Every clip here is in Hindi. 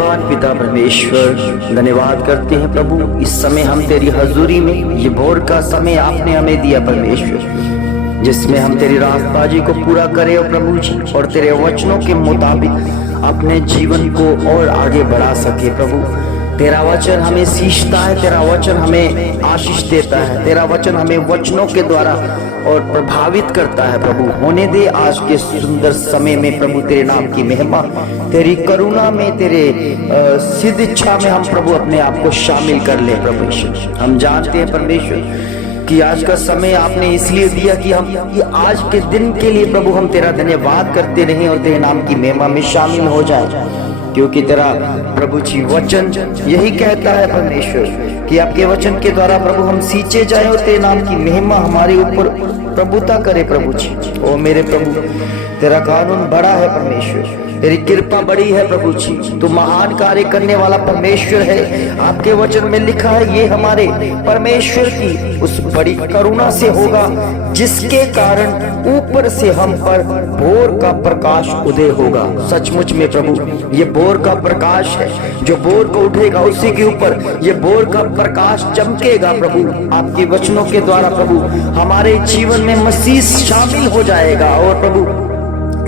दयावान पिता परमेश्वर, धन्यवाद करते हैं प्रभु। इस समय हम तेरी हजूरी में, ये भोर का समय आपने हमें दिया परमेश्वर, जिसमें हम तेरी रास्तबाजी को पूरा करें और प्रभु जी, और तेरे वचनों के मुताबिक अपने जीवन को और आगे बढ़ा सके प्रभु। तेरा वचन हमें सींचता है, तेरा वचन हमें आशीष देता है, तेरा वचन हमें वचनों के द्वारा और प्रभावित करता है प्रभु। होने दे आज के सुंदर समय में प्रभु तेरे नाम की महिमा, तेरी करुणा में, तेरे सिद्ध इच्छा में हम प्रभु अपने आप को शामिल कर ले परमेश्वर। हम जानते हैं परमेश्वर कि आज का समय आपने इसलिए दिया कि हम ये आज के दिन के लिए प्रभु हम तेरा धन्यवाद करते रहें और तेरे नाम की महिमा में शामिल हो जाए, क्योंकि तेरा प्रभु जी वचन यही कहता है परमेश्वर कि आपके वचन के द्वारा प्रभु हम सींचे जाए और तेरे नाम की महिमा हमारे ऊपर प्रभुता करे प्रभु जी। ओ मेरे प्रभु, तेरा कानून बड़ा है परमेश्वर, तेरी कृपा बड़ी है प्रभु जी। तू महान कार्य करने वाला परमेश्वर है। आपके वचन में लिखा है ये हमारे परमेश्वर की उस बड़ी करुणा से होगा, जिसके कारण ऊपर से हम पर भोर का प्रकाश उदय होगा। सचमुच में प्रभु ये भोर का प्रकाश है, जो भोर को उठेगा उसी के ऊपर ये भोर का प्रकाश चमकेगा प्रभु। आपके वचनों के द्वारा प्रभु हमारे जीवन में मसीह शामिल हो जाएगा। और प्रभु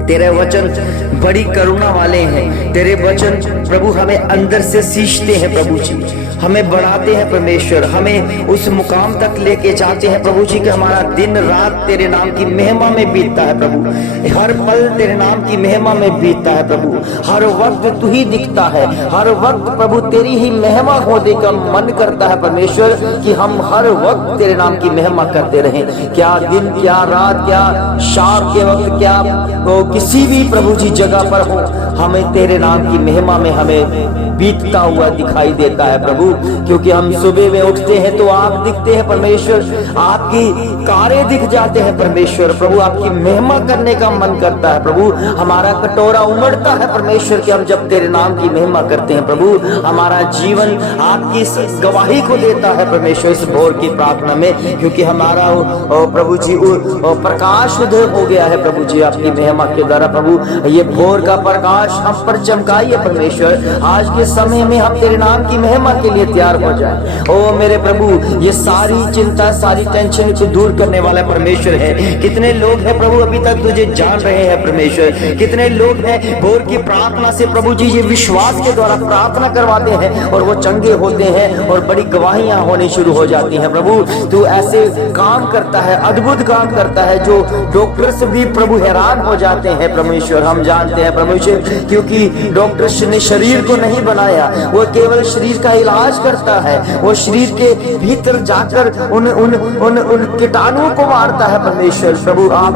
तेरे वचन बड़ी करुणा वाले हैं, तेरे वचन प्रभु हमें अंदर से सींचते हैं प्रभु जी, हमें बढ़ाते हैं परमेश्वर, हमें उस मुकाम तक लेके जाते हैं प्रभु जी कि हमारा दिन रात तेरे नाम की महिमा में बीतता है प्रभु, हर पल तेरे नाम की महिमा में बीतता है प्रभु, हर वक्त तू ही दिखता है, हर वक्त प्रभु तेरी ही महिमा होने का मन करता है परमेश्वर कि हम हर वक्त तेरे नाम की महिमा करते रहें। क्या दिन, क्या रात, क्या शाम के वक्त, क्या किसी भी प्रभु जी जगह पर हो, हमें तेरे नाम की महिमा में हमें बीतता हुआ दिखाई देता है प्रभु। क्योंकि हम सुबह में उठते हैं तो आप दिखते हैं परमेश्वर, आपकी कारें दिख जाते हैं परमेश्वर। प्रभु आपकी महिमा करने का मन करता है प्रभु, हमारा कटोरा उमड़ता है परमेश्वर कि हम जब तेरे नाम की महिमा करते हैं प्रभु। हमारा जीवन आपकी गवाही को देता है परमेश्वर इस भोर की प्रार्थना में, क्योंकि हमारा प्रभु जी प्रकाश उदय हो गया है प्रभु जी आपकी महिमा के द्वारा। प्रभु ये भोर का प्रकाश हम पर चमकाइए परमेश्वर, आज के समय में हम तेरे नाम की महिमा के लिए तैयार हो जाए। ओ मेरे प्रभु, ये सारी चिंता, सारी टेंशन को दूर करने वाला परमेश्वर है। कितने लोग हैं प्रभु अभी तक तुझे जान रहे हैं परमेश्वर, कितने लोग हैं भोर की प्रार्थना से प्रभु जी ये विश्वास के द्वारा प्रार्थना करवाते हैं और वो चंगे होते हैं और बड़ी गवाहियां होनी शुरू हो जाती हैं। प्रभु तू ऐसे काम करता है, अद्भुत काम करता है, जो डॉक्टर से भी प्रभु हैरान हो जाते हैं परमेश्वर। हम जानते हैं परमेश्वर, क्योंकि डॉक्टर ने शरीर को नहीं बनाया, वो केवल शरीर का इलाज करता है, वो शरीर के भीतर जाकर उन कीटाणुओं को मारता है परमेश्वर। प्रभु आप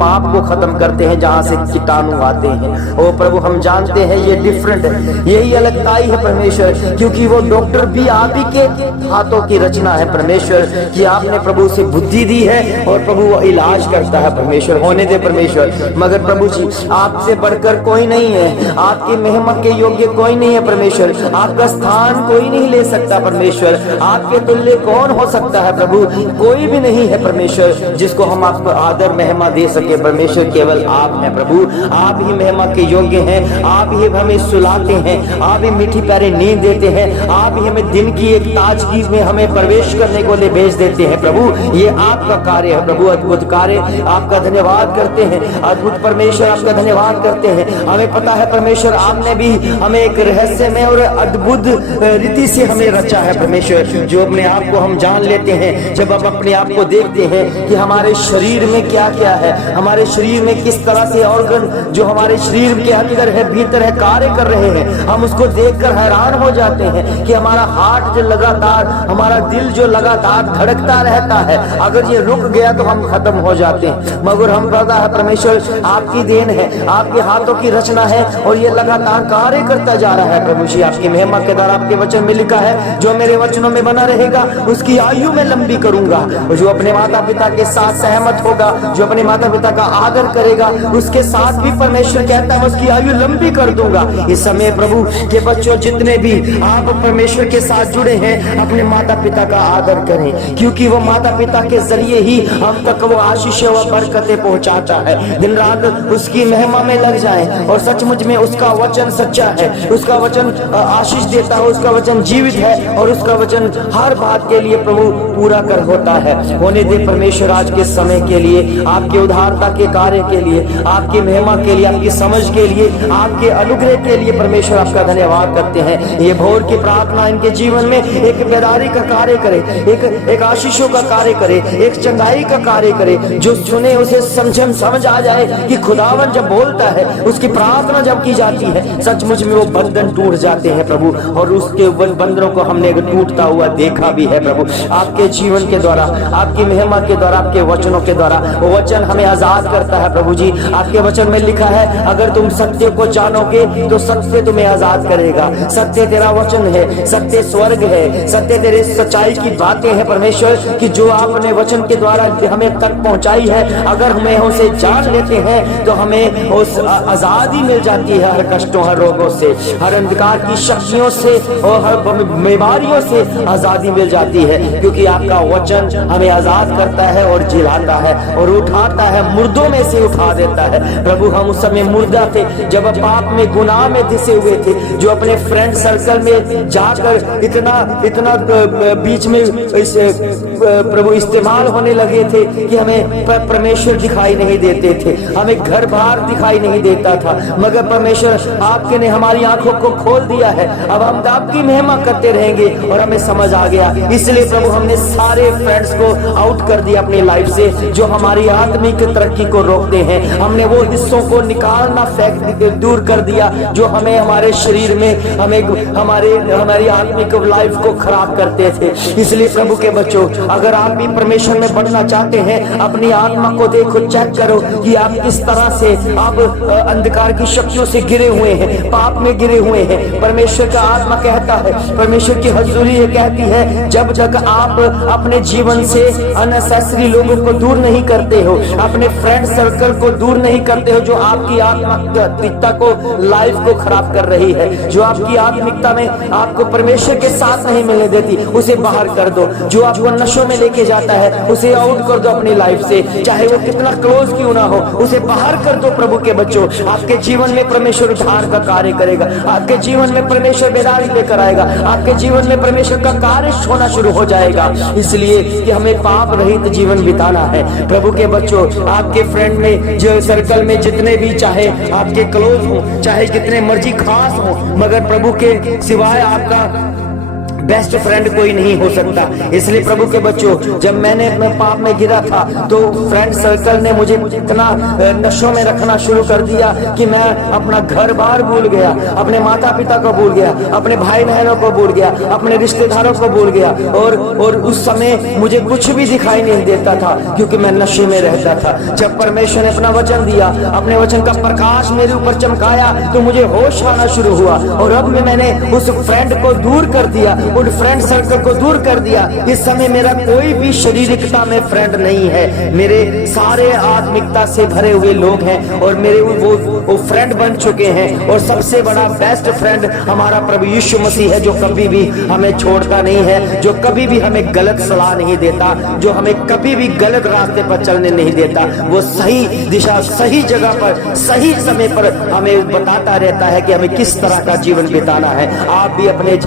पाप को खत्म करते हैं जहां से कीटाणु आते हैं। ओ प्रभु हम जानते हैं ये डिफरेंट है, यही अलगताई है परमेश्वर, क्योंकि वो डॉक्टर भी आप ही के हाथों की रचना है परमेश्वर, कि आपने प्रभु से बुद्धि दी है और प्रभु वो इलाज करता है परमेश्वर। होने दे परमेश्वर, मगर प्रभु जी आपसे बढ़कर कोई नहीं है, आपकी महिमा के योग्य कोई नहीं है परमेश्वर, आपका स्थान कोई नहीं ले सकता परमेश्वर, आपके तुल्य कौन हो सकता है प्रभु, कोई भी नहीं है परमेश्वर जिसको हम आपको आदर महिमा दे सके परमेश्वर, केवल आप हैं प्रभु। आप ही महिमा के योग्य हैं, आप ही हमें सुलाते हैं, आप ही मीठी प्यारी नींद देते हैं, आप ही हमें दिन की एक ताजगी में हमें प्रवेश करने को लिए भेज देते हैं प्रभु। ये आपका कार्य है प्रभु, अद्भुत कार्य, आपका धन्यवाद करते हैं अद्भुत परमेश्वर, आपका धन्यवाद करते हैं। हमें पता है परमेश्वर आपने भी हमें एक रहस्य में और अद्भुत रीति से हमें रचा है परमेश्वर, जो अपने आप को हम जान लेते हैं जब हम अपने आप को देखते हैं कि हमारे शरीर में क्या क्या है, हमारे शरीर में किस तरह से ऑर्गन जो हमारे शरीर के अंदर है, भीतर है, कार्य कर रहे हैं। हम उसको देखकर हैरान हो जाते हैं कि हमारा हार्ट जो लगातार, हमारा दिल जो लगातार धड़कता रहता है, अगर ये रुक गया तो हम खत्म हो जाते हैं। मगर हम पता है परमेश्वर आपकी देन है, आपके हाथों की रचना है और ये लगातार कार्य करता जा रहा है प्रभु जी आपकी महिमा के द्वारा। आपके वचन में लिखा है जो मेरे वचनों में बना रहेगा उसकी आयु में लंबी करूंगा, और जो अपने माता पिता के साथ सहमत होगा, जो अपने माता पिता का आदर करेगा, उसके साथ भी परमेश्वर कहता है उसकी आयु लंबी कर दूंगा। इस समय प्रभु के बच्चों जितने भी आप परमेश्वर के साथ जुड़े हैं, अपने माता पिता का आदर करें, क्योंकि वो माता पिता के जरिए ही हम तक वो आशीष व बरकतें पहुंचाता है। दिन रात उसकी महिमा में लग जाएं और सचमुच में उसका वचन सच्चा है, उसका वचन आशीष देता है, उसका वचन जीवित है और उसका वचन हर बात के लिए प्रभु पूरा कर होता है। होने दे परमेश्वर आज के समय के लिए, आपके उद्धारता के कार्य के लिए, आपकी महिमा के लिए, आपकी समझ के लिए, आपके अनुग्रह के लिए परमेश्वर आपका धन्यवाद करते हैं। ये भोर की प्रार्थना इनके जीवन में एक बेदारी का कार्य करे, एक आशीषों का कार्य करे, एक चंगाई का कार्य करे। जो सुने उसे समझ आ जाए कि खुदावन जब बोलता है, उसकी प्रार्थना जब की जाती है, सचमुच में वो बंधन टूट जाते हैं प्रभु, और उसके बंधनों को हमने टूटता हुआ देखा भी है प्रभु। आपके जीवन के द्वारा, आपकी महिमा के द्वारा, आपके वचनों के द्वारा वो वचन हमें आजाद करता है प्रभु जी। आपके वचन में लिखा है, अगर तुम सत्य को जानोगे तो सत्य तुम्हें आजाद करेगा। सत्य तेरा वचन है, सत्य स्वर्ग है, सत्य तेरे सच्चाई की बातें हैं परमेश्वर, कि जो आपने वचन के द्वारा हमें तक पहुंचाई है, अगर हमें उसे जान लेते हैं तो हमें उस आजादी मिल जाती है हर कष्टों, हर रोगों से, हर अंधकार की शक्तियों से और हर बीमारियों से आजादी मिल जाती है, क्योंकि आपका वचन हमें आजाद करता है और जिलाता है और उठाता है, मुर्दों में से उठा देता है प्रभु। हम उस समय मुर्दा थे, जब पाप में गुनाह में धंसे हुए थे, जो अपने फ्रेंड सर्कल में जाकर इतना बीच में प्रभु इस्तेमाल होने लगे थे कि हमें परमेश्वर दिखाई नहीं देते थे, हमें घर बार दिखाई नहीं देता था, मगर परमेश्वर आपके ने हमारी आंखों को खोल दिया है। अब हम आपकी महिमा करते रहेंगे और हमें समझ आ गया। इसलिए प्रभु हमने सारे फ्रेंड्स को आउट कर दिया अपनी लाइफ से, जो हमारी आत्मिक तरक्की को रोकते हैं। हमने वो हिस्सों को निकालना, फेंक दूर कर दिया जो हमें हमारे शरीर में, हमें हमारी आत्मिक लाइफ को खराब करते थे। इसलिए प्रभु के बच्चों, अगर आप भी परमेश्वर में बढ़ना चाहते हैं, अपनी आत्मा को देखो, चेक करो कि आप किस तरह से आप अंधकार की शक्तियों से गिरे हुए हैं, पाप में गिरे हुए हैं। परमेश्वर का आत्मा कहता है, परमेश्वर की हजूरी ये कहती है, जब तक आप अपने जीवन से अननेसेसरी लोगों को दूर नहीं करते हो, अपने फ्रेंड सर्कल को दूर नहीं करते हो, जो आपकी आत्मिकता को, लाइफ को खराब कर रही है, जो आपकी आत्मिकता में आपको परमेश्वर के साथ नहीं मिलने देती, उसे बाहर कर दो। जो आपको नशों में लेके जाता है, उसे आउट कर दो अपनी लाइफ से, चाहे वो कितना क्लोज क्यों ना हो, उसे बाहर कर दो प्रभु के बच्चों। आपके जीवन में परमेश्वर उद्धार का कार्य करेगा, आपके जीवन में परमेश्वर बेदारी लेकर आएगा, आपके जीवन में परमेश्वर का कार्य होना शुरू हो जाएगा। इसलिए कि हमें पाप रहित जीवन बिताना है प्रभु के बच्चों। आपके फ्रेंड में, जो सर्कल में जितने भी, चाहे आपके क्लोज हो, चाहे कितने मर्जी खास हो, मगर प्रभु के सिवाय आपका बेस्ट फ्रेंड कोई नहीं हो सकता। इसलिए प्रभु के बच्चों, जब मैंने अपने पाप में गिरा था तो फ्रेंड सर्कल ने मुझे इतना नशों में रखना शुरू कर दिया कि मैं अपना घर बार भूल गया, अपने माता पिता को भूल गया, अपने भाई बहनों को भूल गया, अपने रिश्तेदारों को भूल गया, और उस समय मुझे कुछ भी दिखाई नहीं देता था, क्योंकि मैं नशे में रहता था। जब परमेश्वर ने अपना वचन दिया, अपने वचन का प्रकाश मेरे ऊपर चमकाया, तो मुझे होश आना शुरू हुआ, और अब मैंने उस फ्रेंड को दूर कर दिया, उन फ्रेंड सर्कल को दूर कर दिया। इस समय मेरा कोई भी शारीरिकता में फ्रेंड नहीं है, मेरे सारे आत्मिकता से भरे हुए लोग हैं, और मेरे वो फ्रेंड बन चुके हैं। और सबसे बड़ा बेस्ट फ्रेंड हमारा प्रभु यीशु मसीह है, जो कभी भी हमें छोड़ता नहीं है, जो कभी भी हमें गलत सलाह नहीं देता, जो हमें कभी भी गलत रास्ते पर चलने नहीं देता। वो सही दिशा, सही जगह पर, सही समय पर हमें बताता रहता है कि हमें किस तरह का जीवन बिताना है। आप भी अपने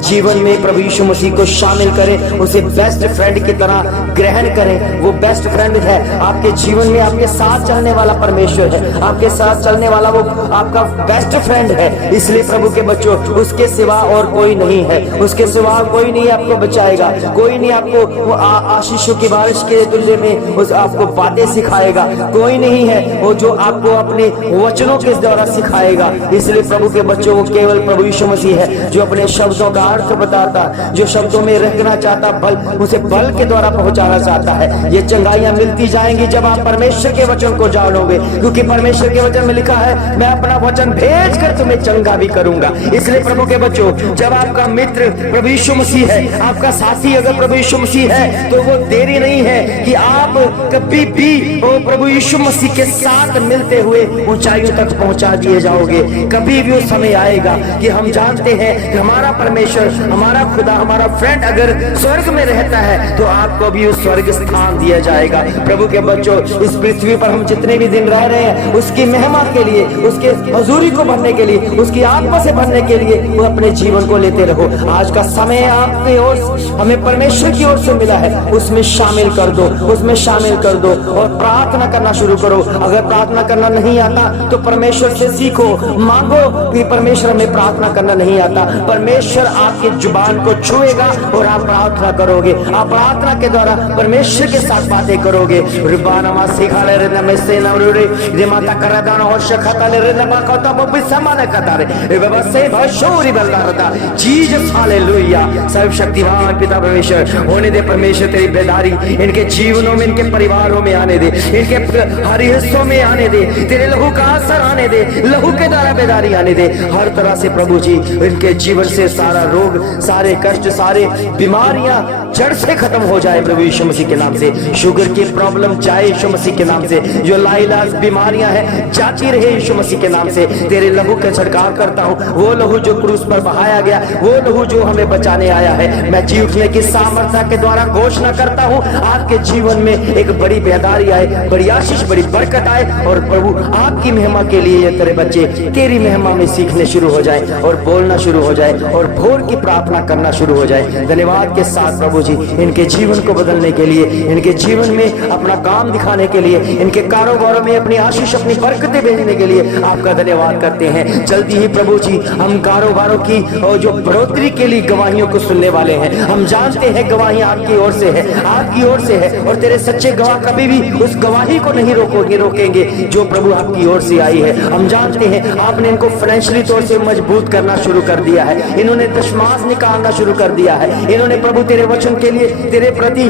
जीवन में प्रभु यीशु मसीह को शामिल करें, उसे बेस्ट फ्रेंड की तरह ग्रहण करें। वो बेस्ट फ्रेंड है आपके जीवन में, आपके साथ चलने वाला परमेश्वर है, आपके साथ चलने वाला वो आपका बेस्ट फ्रेंड है। इसलिए प्रभु के बच्चों, उसके सिवा और कोई नहीं है, उसके सिवा कोई नहीं आपको बचाएगा, कोई नहीं आपको आशीषों की बारिश के तुल्य में उस आपको बातें सिखाएगा, कोई नहीं है वो जो आपको अपने वचनों के द्वारा सिखाएगा। इसलिए प्रभु के बच्चों, वो केवल प्रभु यीशु मसीह है जो अपने शब्दों का अर्थ बताता, जो शब्दों में रहना चाहता, बल उसे बल के द्वारा पहुंचाना चाहता है। ये चंगाइयां मिलती जाएंगी जब आप परमेश्वर के वचन को जानोगे, क्योंकि परमेश्वर के वचन में लिखा है, मैं अपना वचन भेजकर तुम्हें चंगा भी करूंगा। इसलिए प्रभु के बच्चों, जब आपका मित्र प्रभु यीशु मसीह है, आपका साथी अगर प्रभु यीशु मसीह है, तो वो देरी नहीं है कि आप कभी भी प्रभु यीशु मसीह के साथ मिलते हुए ऊंचाइयों तक पहुंचा दिए जाओगे। कभी भी वो समय आएगा कि हम जानते हैं कि हमारा परमेश्वर हमारा खुदा, हमारा फ्रेंड अगर स्वर्ग में रहता है तो आपको भी उस स्वर्ग स्थान दिया जाएगा। प्रभु के बच्चों, इस पृथ्वी पर हम जितने भी दिन रह रहे हैं उसकी महिमा के लिए, उसके हजूरी को भरने के लिए, उसकी आत्मा से भरने के लिए वो अपने जीवन को लेते रहो। आज का समय आपकी ओर, हमें परमेश्वर की ओर से मिला है, उसमें शामिल कर दो, उसमें शामिल कर दो और प्रार्थना करना शुरू करो। अगर प्रार्थना करना नहीं आता तो परमेश्वर से सीखो, मांगो कि परमेश्वर हमें प्रार्थना करना नहीं आता। परमेश्वर आपके जुबान को छुएगा और आप प्रार्थना करोगे। आप प्रार्थना के द्वारा परमेश्वर के साथ बातें करोगे। रिबानमा सिखाले रे नमस्ते नवरे रे माता करदान और शखताले रे नमा कता बबिसमाने कतारे रे बबसे भशोरी बल्लारदा जीसस हालेलुया। सर्वशक्तिमान पिता परमेश्वर, होने दे परमेश्वर तेरी बेदारी इनके जीवनों में, इनके परिवारों में आने दे, इनके हर हिस्सों में आने दे, तेरे लहू का असर आने दे, लहू के द्वारा बेदारी आने दे हर तरह से। प्रभु जी, इनके जीवन से सारा रोग, सारे कष्ट, सारे बीमारियां जड़ से खत्म हो जाए प्रभु यीशु मसीह के नाम से। शुगर की प्रॉब्लम जाए यीशु मसीह के नाम से। जो लाइलाज बीमारियां हैं जाती रहे यीशु मसीह के नाम से। तेरे लहू का छिड़काव करता हूँ, वो लहू जो क्रूस पर बहाया गया, वो लहू जो हमें बचाने आया है। मैं जी उठने की सामर्थ्य के द्वारा घोषणा करता हूँ, आपके जीवन में एक बड़ी बेदारी आए, बड़ी आशीष, बड़ी बरकत आए और प्रभु आपकी महिमा के लिए ये तेरे बच्चे तेरी महिमा में सीखने शुरू हो जाए और बोलना शुरू हो जाए और भोर की प्रार्थना करना शुरू हो जाए। धन्यवाद के साथ प्रभु जी, इनके जीवन को बदलने के लिए, इनके जीवन में अपना काम दिखाने के लिए, इनके कारोबारों में अपनी आशीष, अपनी बरकतें भेजने के लिए आपका धन्यवाद करते हैं। जल्दी ही प्रभु जी हम कारोबारों की और जो बढ़ोतरी के लिए गवाहियों को सुनने वाले हैं। हम जानते हैं गवाही आपकी ओर से है, आपकी ओर से है और तेरे सच्चे गवाह कभी भी उस गवाही को नहीं रोकेंगे जो प्रभु आपकी ओर से आई है। हम जानते हैं आपने इनको फाइनेंशियली तौर से मजबूत करना शुरू कर दिया है, इन्होंने दशमांश निकालना शुरू कर दिया है, इन्होंने प्रभु तेरे वचन के लिए तेरे प्रति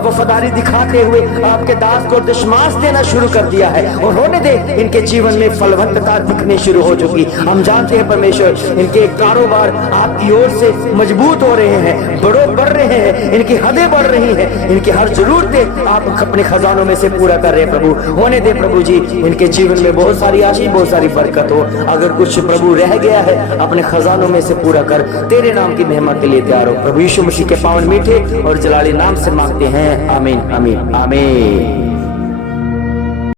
वफादारी दिखाते हुए आपके दास को दशमांश देना शुरू कर दिया है और होने दे इनके जीवन में फलवत्ता दिखने शुरू हो चुकी। हम जानते हैं परमेश्वर, इनके कारोबार आपकी ओर से मजबूत हो रहे हैं, बढ़ रहे हैं, इनकी हदें बढ़ रही हैं, इनकी हर जरूरतें आप अपने खजानों में से पूरा कर रहे हैं। प्रभु होने दे प्रभु जी, इनके जीवन में बहुत सारी आशीष, बहुत सारी बरकत हो। अगर कुछ प्रभु रह गया है अपने खजानों में से पूरा कर, तेरे नाम की महिमा के लिए तैयार हो। प्रभु यीशु मसीह के पावन मीठे और जलाली नाम से मांगते हैं, आमीन आमीन आमीन।